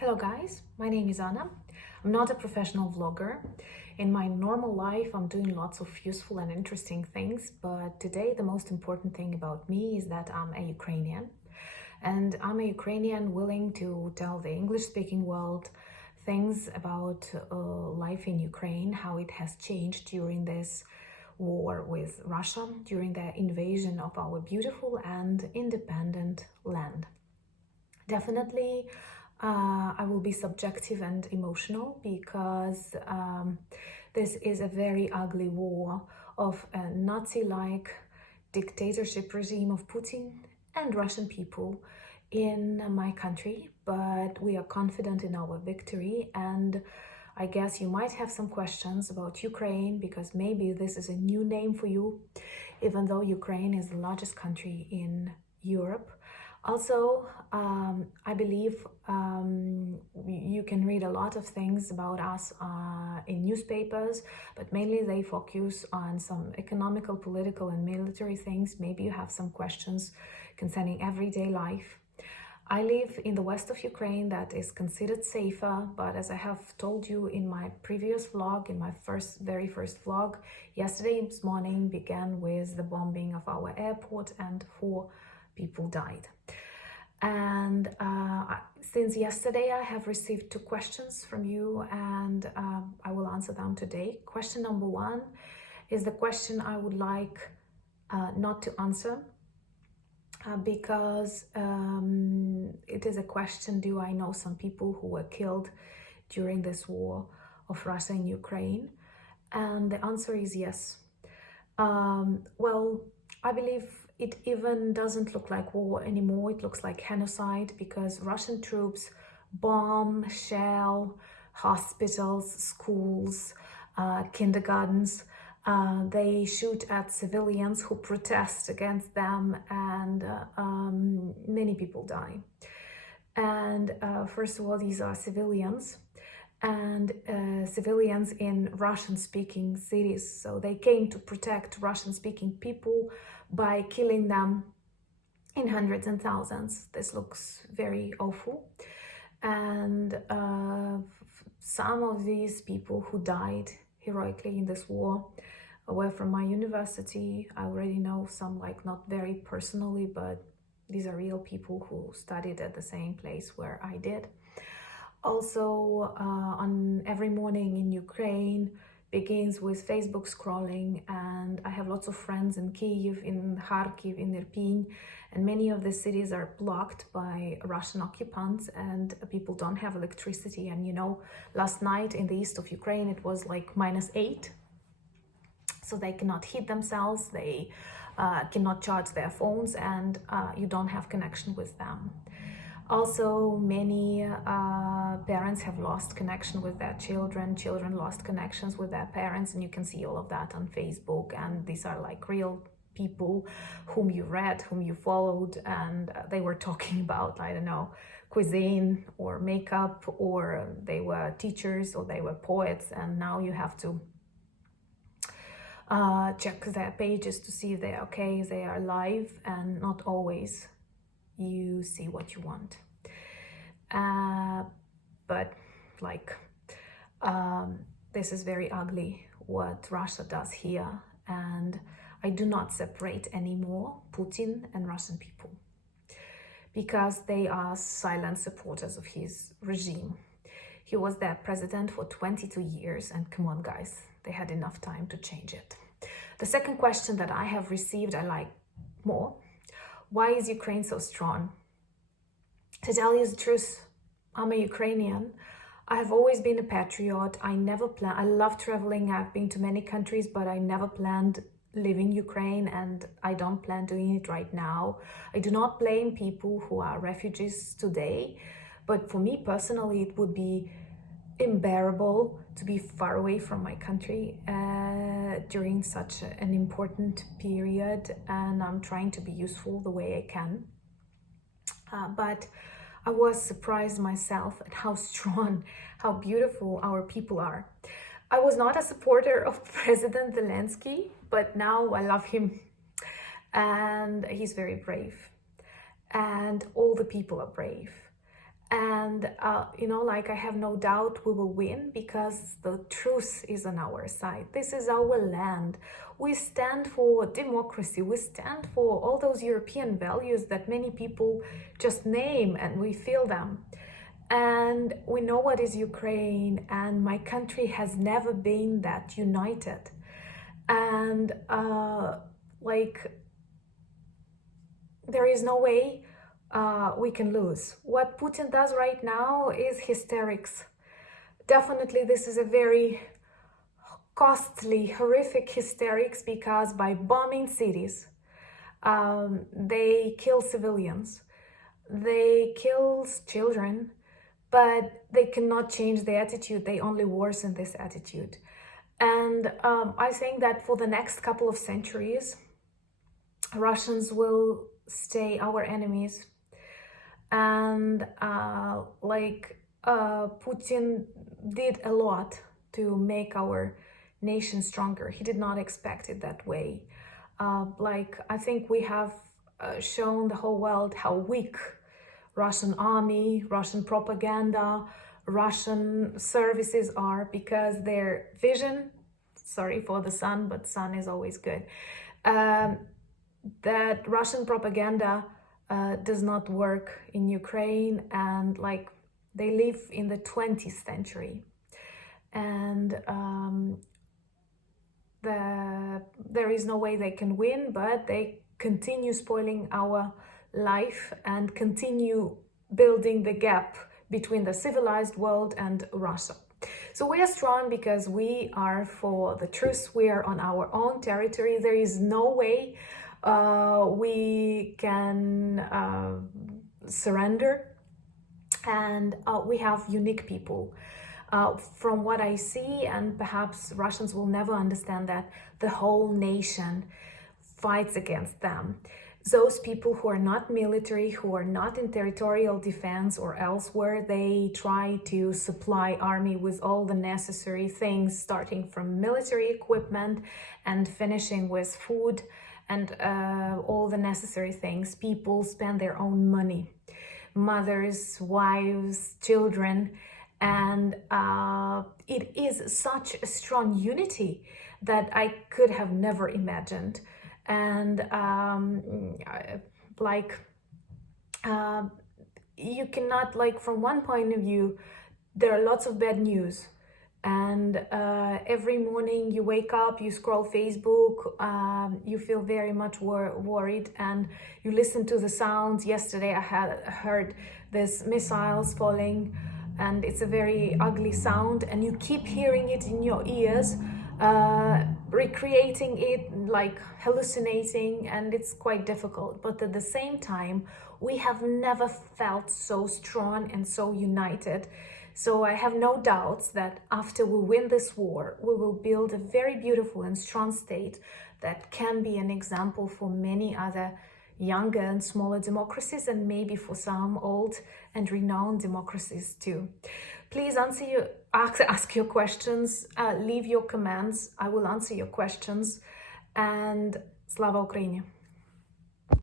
Hello guys, my name is Anna. I'm not a professional vlogger. In my normal life, I'm doing lots of useful and interesting things, but today the most important thing about me is that I'm a Ukrainian. And I'm a Ukrainian willing to tell the English-speaking world things about life in Ukraine, how it has changed during this war with Russia, during the invasion of our beautiful and independent land. Definitely, I will be subjective and emotional because this is a very ugly war of a Nazi-like dictatorship regime of Putin and Russian people in my country, but we are confident in our victory. And I guess you might have some questions about Ukraine because maybe this is a new name for you, even though Ukraine is the largest country in Europe. Also, I believe you can read a lot of things about us in newspapers, but mainly they focus on some economical, political, and military things. Maybe you have some questions concerning everyday life. I live in the west of Ukraine that is considered safer, but as I have told you in my previous vlog, in my very first vlog, yesterday's morning began with the bombing of our airport and 4 people died. And since yesterday, I have received 2 questions from you, and I will answer them today. Question number 1 is the question I would like not to answer because it is a question: do I know some people who were killed during this war of Russia in Ukraine? And the answer is yes. Well, I believe it even doesn't look like war anymore. It looks like genocide because Russian troops bomb, shell hospitals, schools, kindergartens. They shoot at civilians who protest against them, and many people die. And first of all, these are civilians, and civilians in Russian-speaking cities. So they came to protect Russian-speaking people by killing them in hundreds and thousands. This looks very awful. And some of these people who died heroically in this war were from my university. I already know some, like not very personally, but these are real people who studied at the same place where I did. Also, on every morning in Ukraine begins with Facebook scrolling, and I have lots of friends in Kyiv, in Kharkiv, in Irpin, and many of the cities are blocked by Russian occupants, and people don't have electricity. And you know, last night in the east of Ukraine it was like -8, so they cannot heat themselves, they cannot charge their phones, and you don't have connection with them. Also, many parents have lost connection with their children, children lost connections with their parents, and you can see all of that on Facebook. And these are like real people whom you read, whom you followed, and they were talking about, I don't know, cuisine or makeup, or they were teachers or they were poets, and now you have to check their pages to see if they're okay, they are alive, and not always you see what you want. But like this is very ugly what Russia does here, and I do not separate anymore Putin and Russian people because they are silent supporters of his regime. He was their president for 22 years, and come on guys, they had enough time to change it. The second question that I have received I like more: why is Ukraine so strong? To tell you the truth, I'm a Ukrainian. I have always been a patriot. I love traveling. I've been to many countries, but I never planned leaving Ukraine, and I don't plan doing it right now. I do not blame people who are refugees today, but for me personally, it would be unbearable to be far away from my country during such an important period, and I'm trying to be useful the way I can. But I was surprised myself at how strong, how beautiful our people are. I was not a supporter of President Zelensky, but now I love him, and he's very brave, and all the people are brave. And, I have no doubt we will win because the truth is on our side. This is our land. We stand for democracy. We stand for all those European values that many people just name, and we feel them. And we know what is Ukraine, and my country has never been that united. And there is no way we can lose. What Putin does right now is hysterics. Definitely, this is a very costly, horrific hysterics, because by bombing cities, they kill civilians, they kill children, but they cannot change the attitude. They only worsen this attitude. And I think that for the next couple of centuries, Russians will stay our enemies. And Putin did a lot to make our nation stronger. He did not expect it that way. I think we have shown the whole world how weak Russian army, Russian propaganda, Russian services are, because their vision, sorry for the sun, but sun is always good, that Russian propaganda does not work in Ukraine, and they live in the 20th century. And there is no way they can win, but they continue spoiling our life and continue building the gap between the civilized world and Russia. So we are strong because we are for the truth. We are on our own territory. There is no way we can surrender, and we have unique people. From what I see, and perhaps Russians will never understand that, the whole nation fights against them. Those people who are not military, who are not in territorial defense or elsewhere, they try to supply army with all the necessary things, starting from military equipment and finishing with food and all the necessary things. People spend their own money, mothers, wives, children, and it is such a strong unity that I could have never imagined. And you cannot, from one point of view, there are lots of bad news, and every morning you wake up, you scroll Facebook, you feel very much worried, and you listen to the sounds. Yesterday I had heard this missiles falling, and it's a very ugly sound, and you keep hearing it in your ears, recreating it, hallucinating, and it's quite difficult. But at the same time, we have never felt so strong and so united. So I have no doubts that after we win this war, we will build a very beautiful and strong state that can be an example for many other younger and smaller democracies, and maybe for some old and renowned democracies too. Please ask your questions, leave your comments. I will answer your questions, and Slava Ukraini!